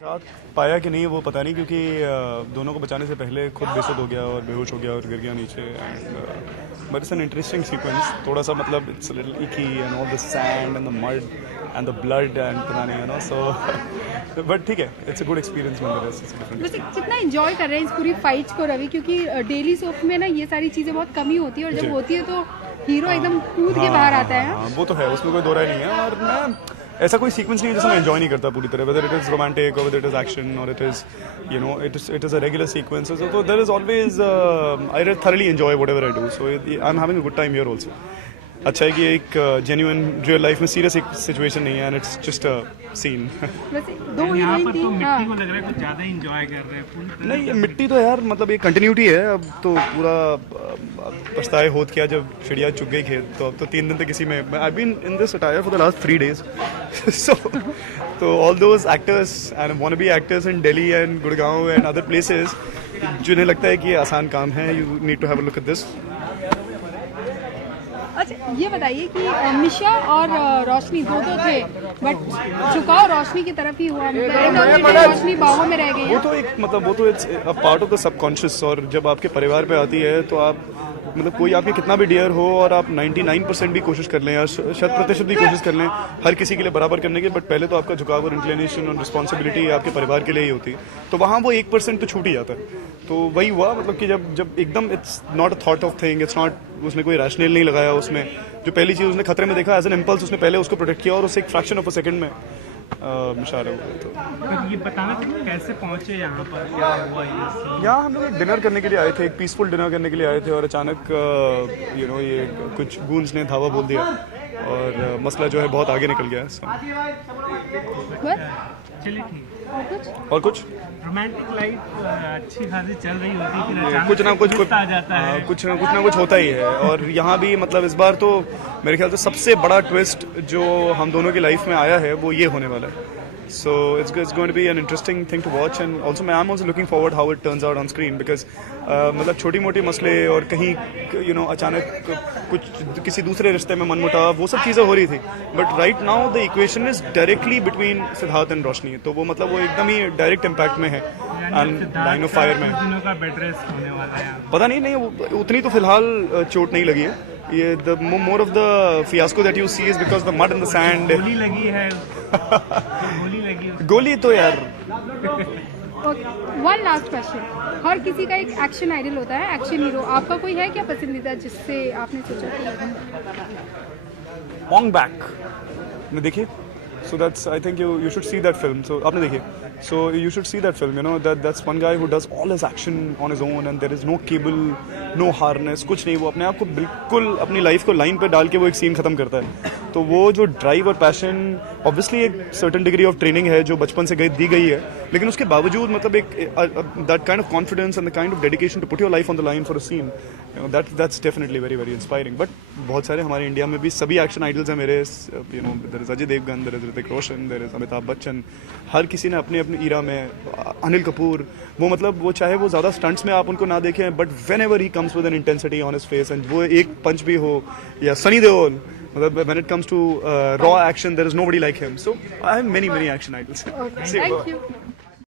साथ पाया कि नहीं वो पता नहीं, क्योंकि दोनों को बचाने से पहले खुद बेसुध हो गया और बेहोश हो गया और गिर गया नीचे। And but it's an interesting sequence, थोड़ा सा मतलब it's little icky and all the sand and the mud and the blood and पता नहीं, यू नो, सो बट ठीक है, इट्स अ गुड एक्सपीरियंस। वैसे कितना एंजॉय कर रहे हैं इस पूरी फाइट्स को रवि, क्योंकि डेली सोप में ना ये सारी चीज़ें बहुत कम ही होती है और जब होती है तो हीरो एकदम कूद के बाहर आता है। हाँ, वो तो है, उसमें कोई दो राय नहीं है। और मैं ऐसा कोई सीक्वेंस नहीं है जिसे मैं एंजॉय नहीं करता पूरी तरह, वेदर इट इज रोमांटिक और वेदर इट इज एक्शन और it is, you know, it is a regular sequence, so there is always I thoroughly enjoy whatever I do, so I'm having a good time here also. अच्छा है कि एक genuine real life में serious एक situation नहीं है and it's just a scene. वैसे दो हीरोइन थी, मिट्टी को लग रहा है कुछ ज्यादा एंजॉय कर रहे हैं पूरी तरह। नहीं, ये मिट्टी तो यार मतलब ये कंटिन्यूटी है, अब तो पूरा पछताए होत किया जब चिड़िया चुग गई खेत, तो अब तो 3 दिन तक किसी में I been in this attire for the last 3 days so all those actors and wannabe actors in Delhi and Gurgaon and other places जिन्हें लगता है कि ये आसान काम है, you need to have a look at this. अच्छा ये बताइए कि मिशा और रोशनी दो थे, बट झुकाव रोशनी की तरफ ही हुआ, रोशनी बाहों में रह गई है। वो तो एक मतलब वो तो it's a part of the subconscious, और जब आपके परिवार पे आती है तो आप मतलब कोई आपके कितना भी डियर हो और आप 99% भी कोशिश कर लें या 100% भी कोशिश कर लें हर किसी के लिए बराबर करने की, बट पहले तो आपका झुकाव और इंक्लिनेशन और रिस्पॉन्सिबिलिटी आपके परिवार के लिए ही होती है, तो वहाँ वो 1% तो छूट ही जाता है। तो वही हुआ, मतलब कि जब एकदम it's not a thought of thing, it's not, उसने कोई रैशनल नहीं लगाया, उसमें जो पहली चीज़ उसने खतरे में देखा एज एन इम्पल्स, उसने पहले उसको प्रोटेक्ट किया और उससे एक फ्रैक्शन ऑफ अ सेकंड में इशारा हुआ। तो ये बताना कि कैसे पहुंचे यहाँ पर, क्या हुआ ये? यहाँ हम लोग डिनर करने के लिए आए थे, एक पीसफुल डिनर करने के लिए आए थे, और अचानक यू नो ये कुछ गूंज ने धावा बोल दिया और मसला जो है बहुत आगे निकल गया। चलिए ठीक। और कुछ रोमांटिक लाइफ अच्छी खासी चल रही होती है, फिर अचानक कुछ ना कुछ आ जाता है, कुछ ना कुछ होता ही है। और यहाँ भी मतलब इस बार तो मेरे ख्याल से सबसे बड़ा ट्विस्ट जो हम दोनों की लाइफ में आया है वो ये होने वाला है। So it's going to be an interesting thing to watch, and also I'm also looking forward how it turns out on screen, because मतलब छोटी मोटी मसले और कहीं you know अचानक कुछ किसी दूसरे रिश्ते में मनमुटाव, वो सब चीज़ें हो रही थी, but right now the equation is directly between Siddharth and Roshni, तो वो मतलब वो एकदम ही डायरेक्ट इम्पैक्ट में है एंड लाइन ऑफ फायर में। का बेड रेस्ट होने वाला है, पता नहीं उतनी तो फिलहाल चोट नहीं लगी है। ये the more of the fiasco that you see is because the mud and the sand. गोली लगी है गोली लगी है। गोली तो यार। वन लास्ट क्वेश्चन, हर किसी का एक एक्शन आइडल होता है, एक्शन हीरो, आपका कोई है क्या पसंदीदा जिससे आपने सोचा? Wong Bak ने देखिए, so that's I think you should see that film. So आपने देखिए, so you should see that film. You know that's one guy who does all his action on his own and there is no cable, no harness, कुछ नहीं, वो अपने आप को बिल्कुल अपनी लाइफ को लाइन पे डाल के वो एक सीन खत्म करता है। तो वो जो ड्राइव और पैशन, ऑब्वियसली एक सर्टेन डिग्री ऑफ ट्रेनिंग है जो बचपन से दी गई है, लेकिन उसके बावजूद मतलब एक that kind of confidence and the kind of dedication to put your life on the line for a scene, that's definitely very very inspiring. But बहुत सारे हमारे इंडिया में भी सभी एक्शन आइडल्स हैं मेरे, you know, there is Ajay Devgn, there is Hrithik Roshan, there is Amitabh Bachchan, हर किसी ने अपने अपने ईरा में, अनिल कपूर, वो मतलब वो चाहे वो ज़्यादा स्टंट्स में आप उनको ना देखें, but whenever he comes with an intensity on his face, and वो एक पंच भी हो, या सनी देओल, मतलब when it comes to raw action there is nobody like him, so I have many action idols. Okay, thank you.